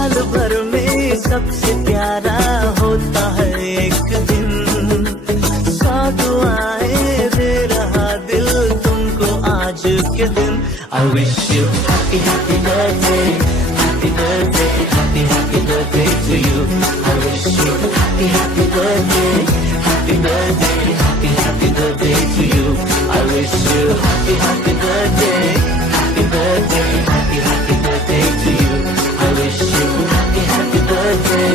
साल भर में सबसे प्यारा होता है एक दिन, सौ दुआएं दे रहा दिल तुमको आज के दिन। I wish you happy happy birthday, happy birthday, happy happy birthday to you. I wish you happy happy birthday, happy birthday, happy happy birthday to you. I wish you happy happy birthday, happy birthday, happy happy birthday to you. I wish you happy happy birthday,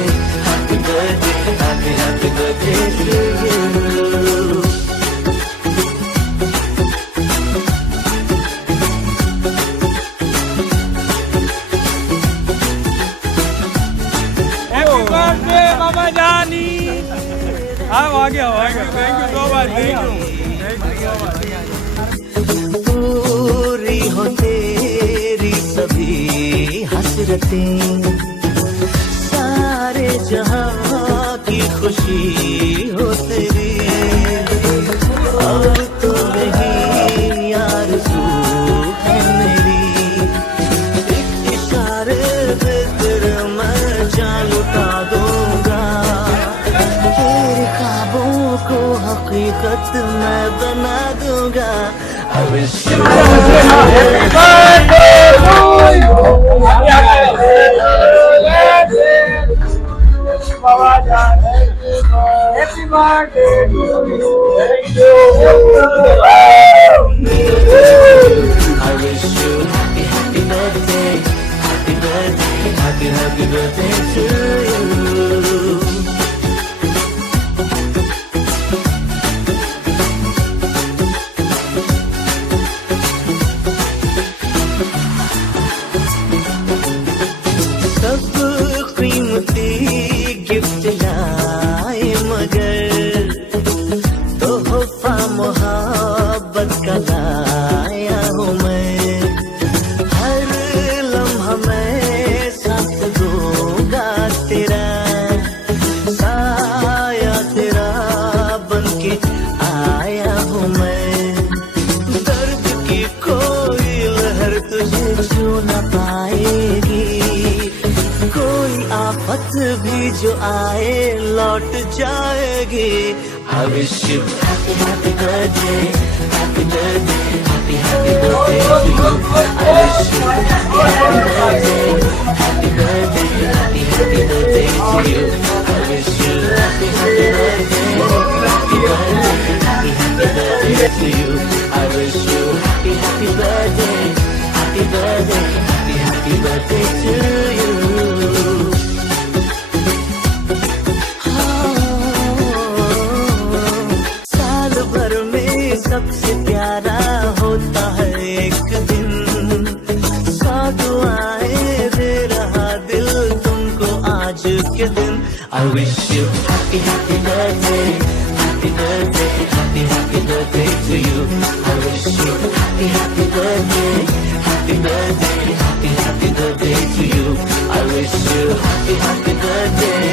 happy birthday, happy happy birthday to you. मामा जानी आ गया thank you so much, पूरी हो तेरी सभी हसरतें, सारे जहां की खुशी हो तेरी। अब तो नहीं आरज़ू है मेरी, एक इशारे पे तेरे मैं जान लुटा दूंगा, तेरे ख्वाबों को हकीकत मैं बना दूंगा। I wish you happy birthday to you, happy birthday to you. I wish you happy happy birthday, happy birthday, happy happy birthday to you. सब कीमती गिफ्ट लाए मगर तोहफा मोहब्बत का लाया हूँ मैं, हर लम्हा मैं साथ दूंगा तेरा, साया तेरा बनके आया हूँ मैं। दर्द की कोई लहर तुझे छू न पाएगी, कोई आफत भी जो आए लौट जाएगी। I wish you happy happy birthday, happy birthday, happy happy birthday to you. I wish you happy happy birthday, happy birthday, happy happy birthday to you. I wish you happy happy birthday, happy birthday, happy happy birthday to you. I wish you happy happy birthday, happy birthday, happy happy birthday to you. सबसे प्यारा होता है एक दिन, सौ दुआएं दे रहा दिल तुमको आज के दिन। I wish you happy happy birthday, happy birthday, happy happy birthday to you. I wish you happy happy birthday, happy birthday, happy happy birthday to you. I wish you happy happy birthday,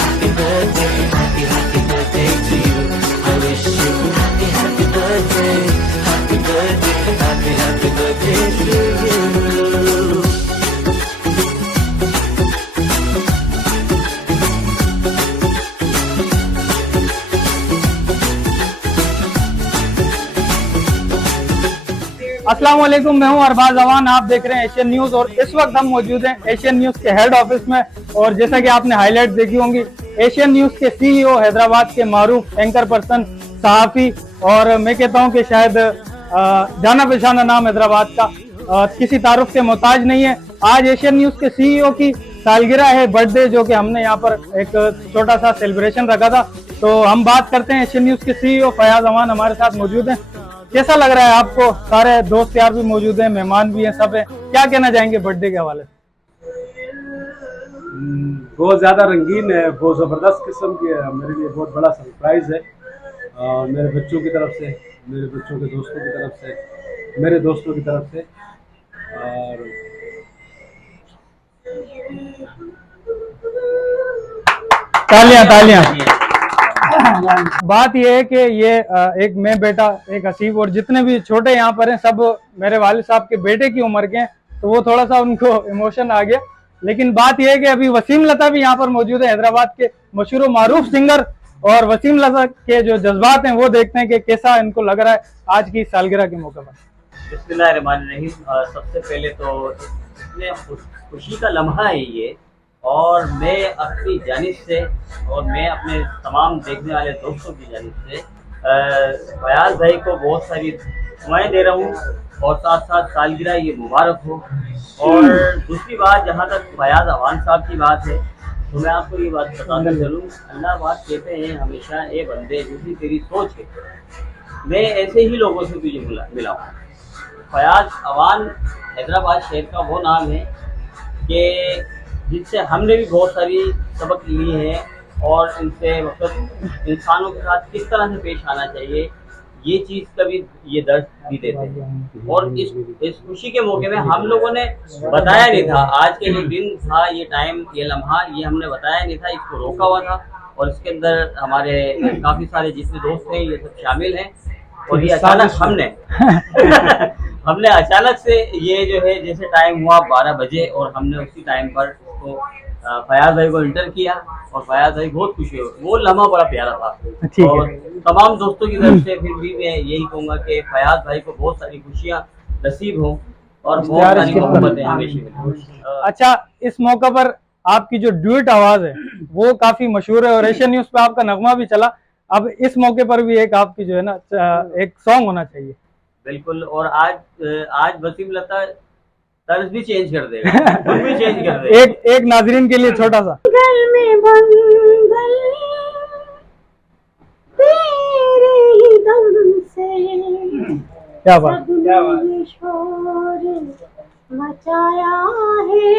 happy birthday, happy happy birthday to you. I wish you happy happy birthday, happy birthday, happy happy birthday to you. अस्सलाम वालेकुम, मैं हूं अरबाज अवान। आप देख रहे हैं Asian news और इस वक्त हम मौजूद हैं एशियन न्यूज के हेड ऑफिस में। और जैसा कि आपने हाईलाइट देखी होंगी, एशियन न्यूज के सीईओ हैदराबाद के मारूफ एंकर पर्सन, सहाफी, और मैं कहता हूं कि शायद जाना पहचाना नाम हैदराबाद का, किसी तारुफ के मोहताज नहीं है। आज एशियन न्यूज के सीईओ की सालगिरह है, बर्थडे, जो कि हमने यहाँ पर एक छोटा सा सेलिब्रेशन रखा था। तो हम बात करते हैं, एशियन न्यूज के सीईओ फयाज अमान हमारे साथ मौजूद हैं। कैसा लग रहा है आपको? सारे दोस्त यार भी मौजूद हैं, मेहमान भी हैं, सब है। क्या कहना चाहेंगे बर्थडे के हवाले से? बहुत ज़्यादा रंगीन है, बहुत ज़बरदस्त किस्म की है। मेरे लिए बहुत बड़ा सरप्राइज़ है, मेरे बच्चों की तरफ से, मेरे बच्चों के दोस्तों की तरफ से, मेरे दोस्तों की तरफ से। और तालियां तालियां। बात यह है कि ये एक मैं बेटा, एक हसीब, और जितने भी छोटे यहाँ पर हैं सब मेरे वालिद साहब के बेटे की उम्र के हैं, तो वो थोड़ा सा उनको इमोशन आ गया। लेकिन बात यह है कि अभी वसीम लता भी यहाँ पर मौजूद है, हैदराबाद के मशहूर मारूफ सिंगर, और वसीम लता के जो जज्बात हैं वो देखते हैं कि कैसा इनको लग रहा है आज की सालगिरह के मौके पर। बिस्मिल्लाहिर्रहमानिर्रहीम। सबसे पहले तो इतने खुशी का लम्हा है ये, और मैं अपनी जानिब से और मैं अपने तमाम देखने वाले दोस्तों की जानिब से फयाज भाई को बहुत सारी दुआएं दे रहा हूँ, और साथ साथ सालगिरह ये मुबारक हो। और दूसरी बात, जहाँ तक फयाज अवान साहब की बात है, तो मैं आपको ये बात बताता चलूँ, अल्लाह बात कहते हैं हमेशा, ए बंदे जैसी तेरी सोच है, मैं ऐसे ही लोगों से तुझे मिला हूँ। फयाज अवान हैदराबाद शहर का वो नाम है कि जिससे हमने भी बहुत सारी सबक ली हैं, और इनसे मतलब इंसानों के साथ किस तरह से पेश आना चाहिए, ये चीज़ का भी ये दर्द भी देते हैं। और इस खुशी के मौके में हम लोगों ने बताया नहीं था, आज के जो दिन था, ये टाइम, ये लम्हा, ये हमने बताया नहीं था, इसको रोका हुआ था, और इसके अंदर हमारे काफ़ी सारे जितने दोस्त हैं ये सब शामिल हैं। और ये अचानक हमने अचानक से ये जो है, जैसे टाइम हुआ 12 बजे, और हमने उसी टाइम पर उसको फयाज भाई को इंटर किया, और फयाज भाई बहुत खुश हुए। वो लम्हा बड़ा प्यारा था। और तमाम दोस्तों की तरफ से फिर भी मैं यही कहूँगा कि फयाज भाई को बहुत सारी खुशियाँ नसीब हों, और बहुत सारी मोहब्बतें हमेशा। अच्छा, इस मौका पर आपकी जो ड्यूट आवाज है वो काफी मशहूर है, और एशियन न्यूज पे आपका नगमा भी चला। अब इस मौके पर भी एक आपकी जो है ना एक सॉन्ग होना चाहिए। बिल्कुल। और आज वसीम लता तर्ज भी चेंज कर देगा, धुन भी चेंज कर देगा। एक नाजरीन के लिए छोटा सा। गल में बंद तेरे ही दम से क्या बात, सबने शोर मचाया है,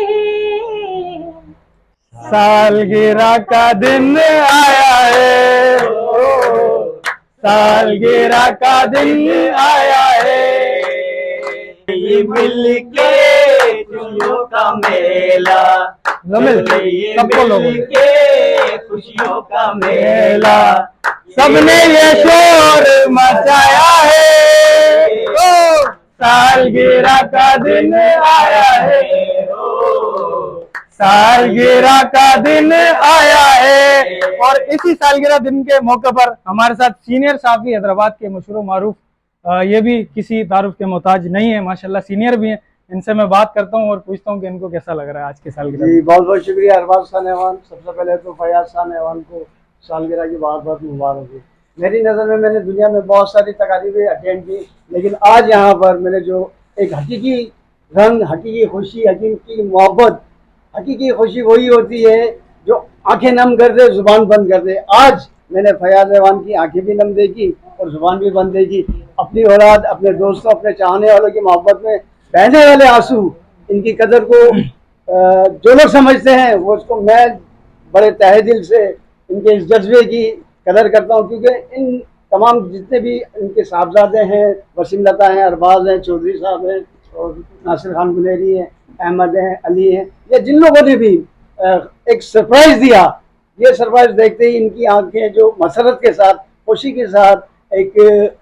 सालगिरह का दिन आया है, सालगिरह का दिन आया है, ये मिल के खुशियों का मेला, सबको लोगों के खुशियों का मेला, सबने ये शोर मचाया है, ओ सालगिरह का दिन आया है, सालगिरह का दिन आया है। और इसी सालगिरह दिन के मौके पर हमारे साथ सीनियर साफी हैदराबाद के मशहूर मारूफ, ये भी किसी तारुफ के मोहताज नहीं है, माशाल्लाह सीनियर भी हैं। इनसे मैं बात करता हूँ और पूछता हूँ कि इनको कैसा लग रहा है आज की सालगिरह। जी बहुत बहुत शुक्रिया अरबाज खान एवान। सबसे पहले तो फयाज खान एवान को सालगिरह की बहुत बहुत मुबारक हो। मेरी नज़र में मैंने दुनिया में बहुत सारी तकारीबें अटेंड की, लेकिन आज यहाँ पर मैंने जो एक हकीकी रंग, हकीकी खुशी, हकीकी मोहब्बत, हकीकी खुशी वही होती है जो आंखें नम कर दे, जुबान बंद कर दे। आज मैंने फयाज एवान की आंखें भी नम देखी और जुबान भी बंद देखी। अपनी औलाद, अपने दोस्तों, अपने चाहने वालों की मोहब्बत में बहने वाले आंसू, इनकी कदर को जो लोग समझते हैं वो उसको मैं बड़े तहे दिल से इनके इस जज्बे की कदर करता हूँ, क्योंकि इन तमाम जितने भी इनके साहबजादे हैं, वसीम लता हैं, अरबाज हैं, चौधरी साहब हैं, और नासिर खान गुलेरी हैं, अहमद हैं, अली हैं, या जिन लोगों ने भी एक सरप्राइज दिया, ये सरप्राइज देखते ही इनकी आंखें जो मसरत के साथ, खुशी के साथ, एक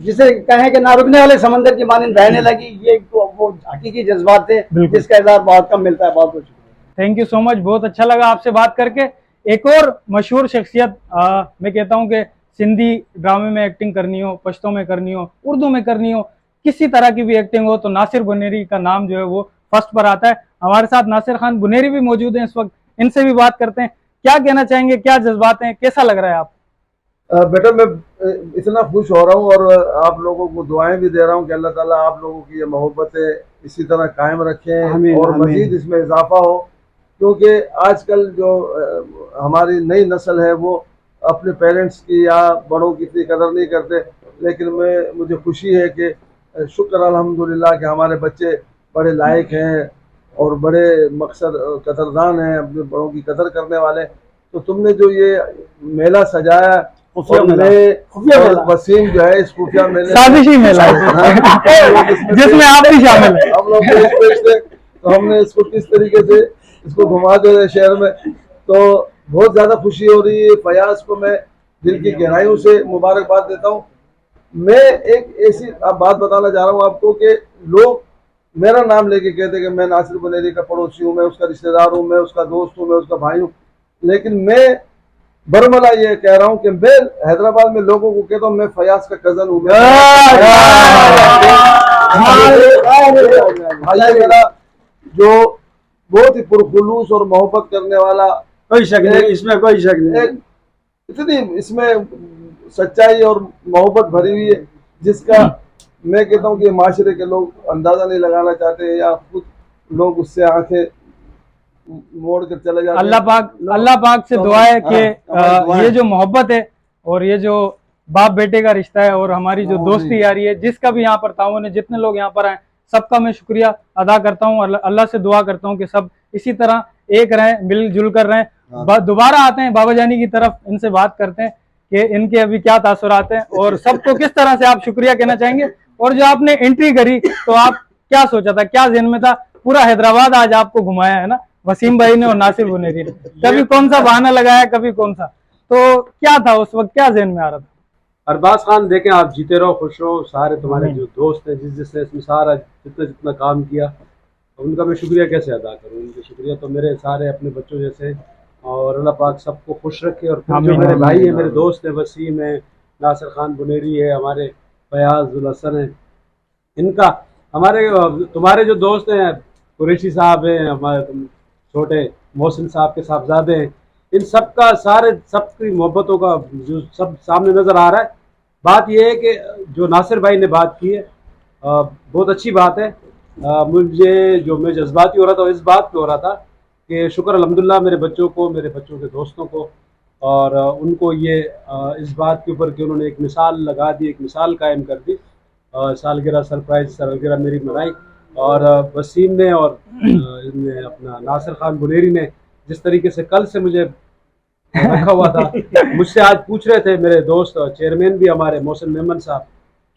जिसे कहें कि ना रुकने वाले समंदर की मानिंद बहने लगी। ये वो हकीकी जज्बात थे जिसका इज़हार बहुत कम मिलता है। बहुत बहुत शुक्रिया। थैंक यू सो मच, बहुत अच्छा लगा आपसे बात करके। एक और मशहूर शख्सियत, मैं कहता हूँ कि सिंधी ड्रामे में एक्टिंग करनी हो, पश्तो में करनी हो, उर्दू में करनी हो, किसी तरह की भी एक्टिंग हो, तो नासिर बुनेरी का नाम जो है वो फर्स्ट पर आता है। हमारे साथ नासिर खान बुनेरी भी मौजूद हैं इस वक्त, इनसे भी बात करते हैं। क्या कहना चाहेंगे, क्या जज्बात हैं, कैसा लग रहा है आप? बेटा मैं इतना खुश हो रहा हूँ और आप लोगों को दुआएं भी दे रहा हूँ कि अल्लाह ताला आप लोगों की ये मोहब्बतें इसी तरह कायम रखें और मज़ीद इसमें इजाफा हो, क्योंकि आजकल जो हमारी नई नस्ल है वो अपने पेरेंट्स की या बड़ों की इतनी कदर नहीं करते, लेकिन मुझे खुशी है कि शुक्र अल्हम्दुलिल्लाह कि हमारे बच्चे बड़े लायक हैं और बड़े मकसद कदरदान हैं, अपने बड़ों की कदर करने वाले। तो तुमने जो ये मेला सजाया, वसीम जो है इस खुफिया मेले, साजिशी मेला जिसमें आप भी शामिल हैं, हम लोग तो हमने इसको किस तरीके से इसको घुमा दे रहे शहर में, तो बहुत ज़्यादा खुशी हो रही है। फयाज को मैं दिल की गहराइयों से मुबारकबाद देता हूँ। मैं एक ऐसी बात बताना चाह रहा हूँ आपको कि लोग मेरा नाम लेके कहते कि मैं नासिर बुनेरी का पड़ोसी हूँ, मैं उसका रिश्तेदार हूँ, मैं उसका दोस्त हूँ, मैं उसका भाई हूँ। लेकिन मैं बरमला ये कह रहा हूँ कि मैं हैदराबाद में लोगों को कहता हूँ मैं फयाज का कजन हूँ। भाई मेरा जो बहुत ही पुरखुलूस और मोहब्बत करने वाला, कोई शक नहीं, इसमें कोई शक नहीं। इतनी इसमें सच्चाई और मोहब्बत भरी हुई है जिसका मैं कहता हूँ कि माशरे के लोग अंदाजा नहीं लगाना चाहते या खुद लोग उससे आंखें मोड़ कर चले जाते। अल्लाह पाक से दुआ है कि ये जो मोहब्बत है और ये जो बाप बेटे का रिश्ता है और हमारी जो दोस्ती यारी है, जिसका भी यहाँ पर ताउन है, जितने लोग यहाँ पर आए सबका मैं शुक्रिया अदा करता हूँ। अल्लाह से दुआ करता हूँ कि सब इसी तरह एक रहें, मिलजुल कर रहें। दोबारा आते हैं बाबा जानी की तरफ, इनसे बात करते हैं कि इनके अभी क्या तासुरात हैं और सबको किस तरह से आप शुक्रिया कहना चाहेंगे। और जो आपने एंट्री करी तो आप क्या सोचा था, क्या ज़हन में था? पूरा हैदराबाद आज आपको घुमाया है ना वसीम भाई ने और नासिर बुनेरी ने, कभी कौन सा बहाना लगाया, कभी कौन सा, तो क्या था उस वक्त, क्या ज़हन में आ रहा था? अरबाज खान, देखें आप जीते रहो, खुश रहो। सारे तुम्हारे जो दोस्त हैं जिसने इसमें सारा जितना काम किया, उनका मैं शुक्रिया कैसे अदा करूँ। उनके शुक्रिया तो मेरे सारे अपने बच्चों जैसे, और अल्लाह पाक सबको खुश रखे। और जो मेरे भाई हैं, मेरे दोस्त हैं, वसीम है, नासिर खान बुनेरी है, हमारे फयाजुल हसन है, इनका हमारे तुम्हारे जो दोस्त हैं कुरैशी साहब हैं, हमारे छोटे मोहसिन साहब के साहबजादे हैं, इन सब का सबकी मोहब्बतों का जो सब सामने नज़र आ रहा है। बात यह है कि जो नासिर भाई ने बात की है बहुत अच्छी बात है। मैं जज्बाती हो रहा था, इस बात पे हो रहा था कि शुक्र अल्हम्दुलिल्लाह मेरे बच्चों को, मेरे बच्चों के दोस्तों को, और उनको ये इस बात के ऊपर कि उन्होंने एक मिसाल लगा दी, एक मिसाल कायम कर दी। सालगिरह सरप्राइज सालगिरह मेरी मनाई, और वसीम ने और इनने अपना नासिर खान बुनेरी ने जिस तरीके से कल से मुझे रखा हुआ था, मुझसे आज पूछ रहे थे मेरे दोस्त चेयरमैन भी हमारे मोहसिन मेमन साहब,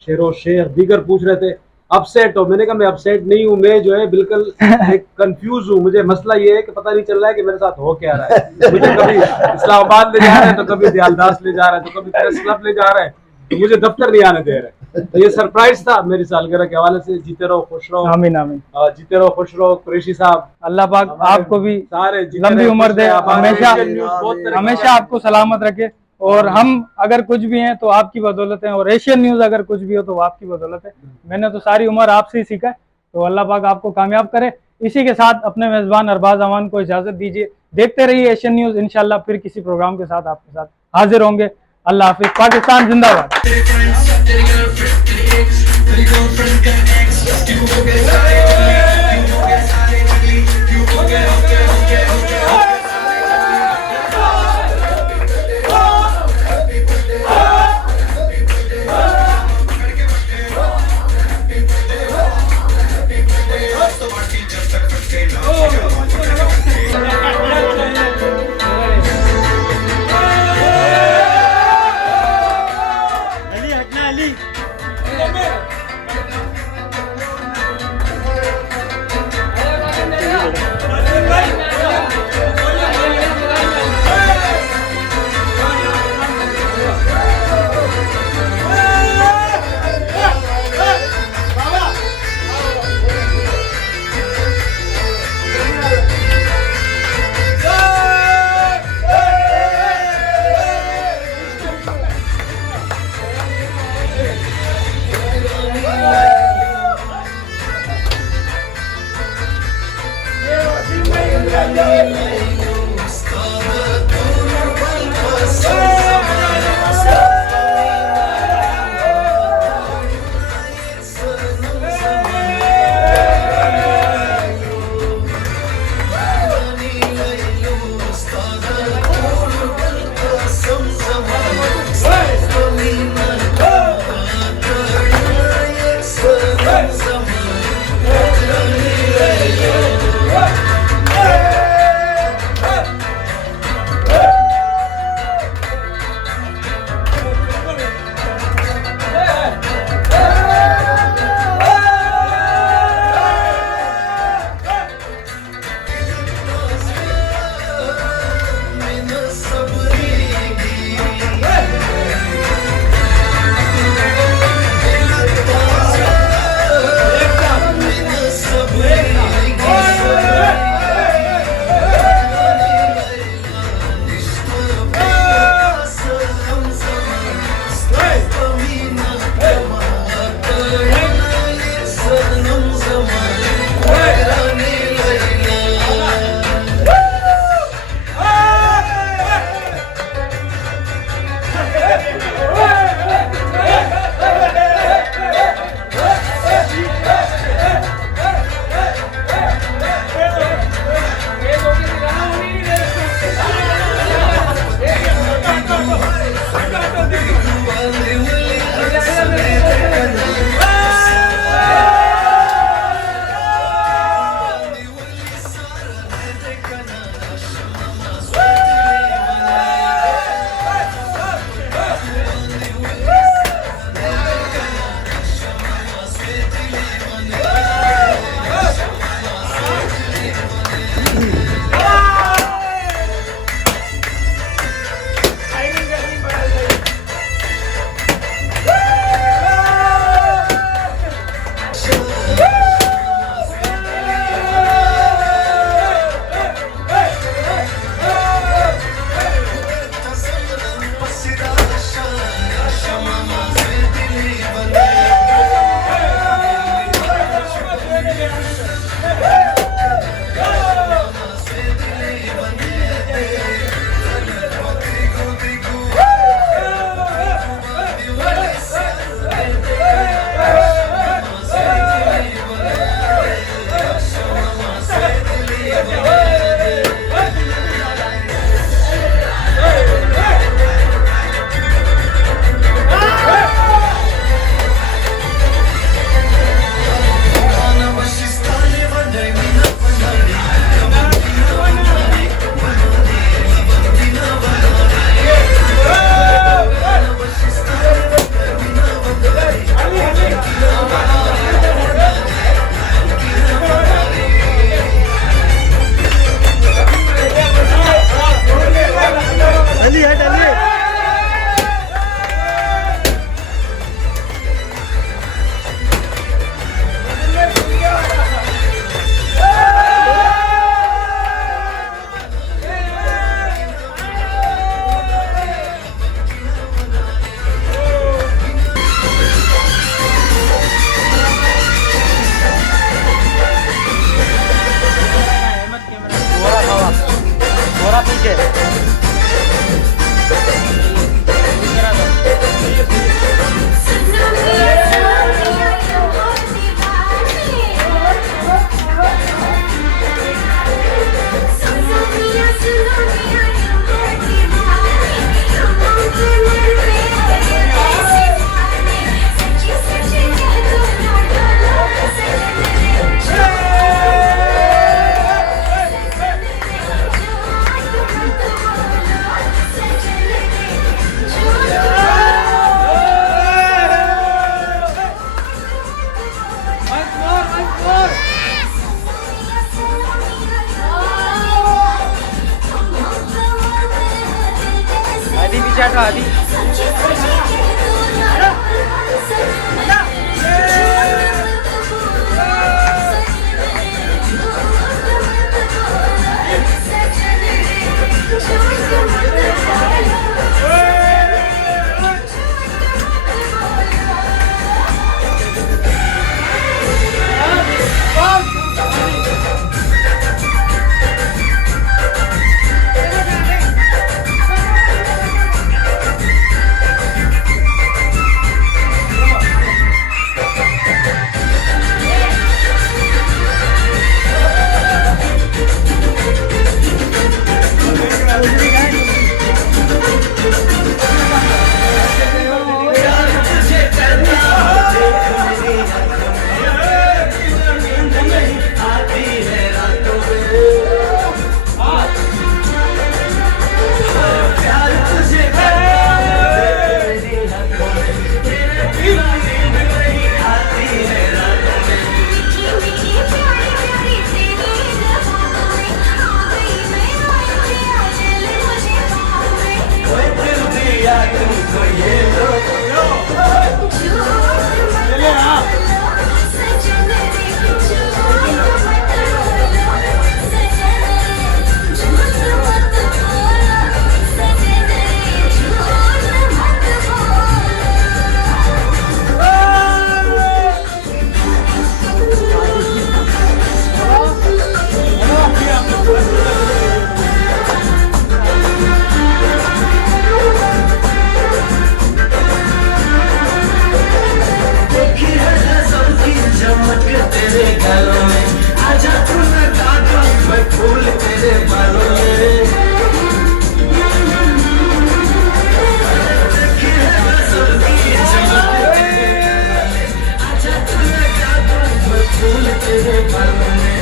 शेरो शेख दीगर पूछ रहे थे अपसेट हो। मैंने कहा मैं अपसेट नहीं हूँ, मैं जो है बिल्कुल एक कंफ्यूज हूँ। मुझे मसला ये है कि पता नहीं चल रहा है कि मेरे साथ हो क्या रहा है। मुझे कभी इस्लामाबाद ले जा रहा है, तो कभी दयालदास ले जा रहा है, तो कभी प्रेस क्लब ले जा रहा है, तो मुझे दफ्तर नहीं आने दे रहे। तो ये सरप्राइज था मेरी सालगिरह के हवाले से। जीते रहो, खुश रहो। आमीन आमीन। जीते रहो, खुश रहो। कुरैशी साहब, अल्लाह पाक आपको भी सारे लंबी उम्र दे, हमेशा आपको सलामत रखे। और हम अगर कुछ भी हैं तो आपकी बदौलत है, और एशियन न्यूज़ अगर कुछ भी हो तो आपकी बदौलत है। मैंने तो सारी उम्र आपसे ही सीखा है, तो अल्लाह पाक आपको कामयाब करे। इसी के साथ अपने मेज़बान अरबाज अमान को इजाज़त दीजिए। देखते रहिए एशियन न्यूज़, इंशाल्लाह फिर किसी प्रोग्राम के साथ आपके साथ हाजिर होंगे। अल्लाह हाफिज़। पाकिस्तान जिंदाबाद। तेरे बालों में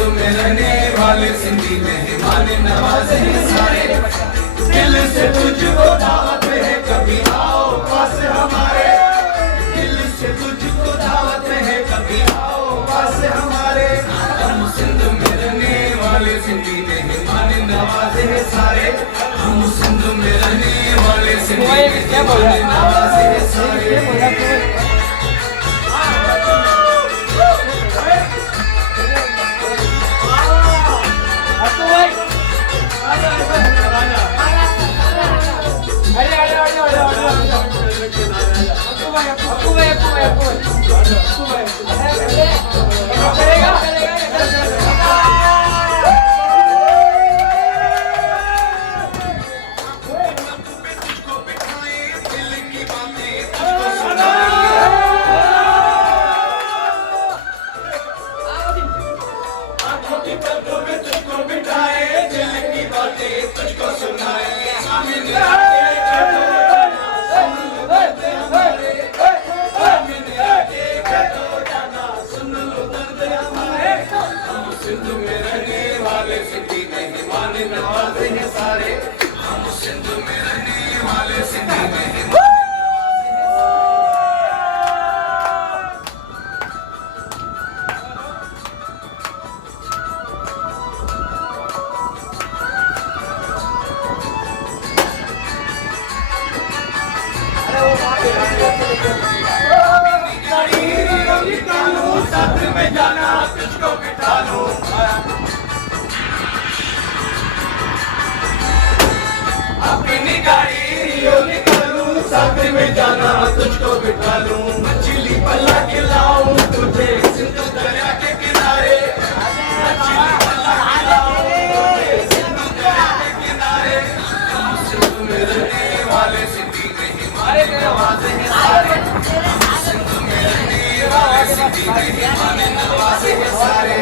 सिंध में रहने वाले सिंधी मेहमान नवाजे हैं सारे दिल से तुझको दावत है कभी आओ पास हमारे दिल से तुझको दावत है कभी आओ पास हमारे हम सिंध में रहने वाले सिंधी मेहमान नवाजे हैं सारे हम सिंध में रहने वाले सिंधी मेहमान नवाजे हैं सारे में जाना तुझको बिठा लूं मछली पल्ला खिलाऊं तुझे सिंध दरिया के किनारे मछली पल्ला खिलाऊं तुझे सिंध दरिया के किनारे हम सिंध में रहने वाले सिंधी मेहमान नवाजे हैं सारे हम सिंध में रहने वाले सिंधी मेहमान नवाजे हैं सारे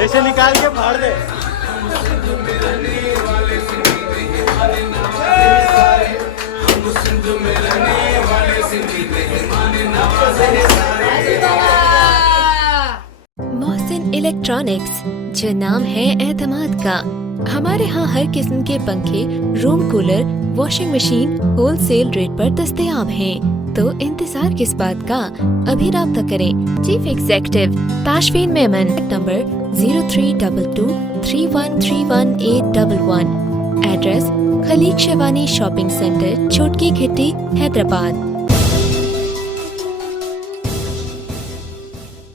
ऐसे निकाल के फाड़ दे। मोहसिन इलेक्ट्रॉनिक्स, जो नाम है एतमाद का। हमारे यहाँ हर किस्म के पंखे, room cooler, washing machine wholesale rate पर दस्तयाब हैं। तो इंतजार किस बात का, अभी राब्ता करें। Chief executive Tashfeen Memon, number 0322 3131 811। Address Khaliq Shewani shopping centre, Chhotki Ghitti, Hyderabad.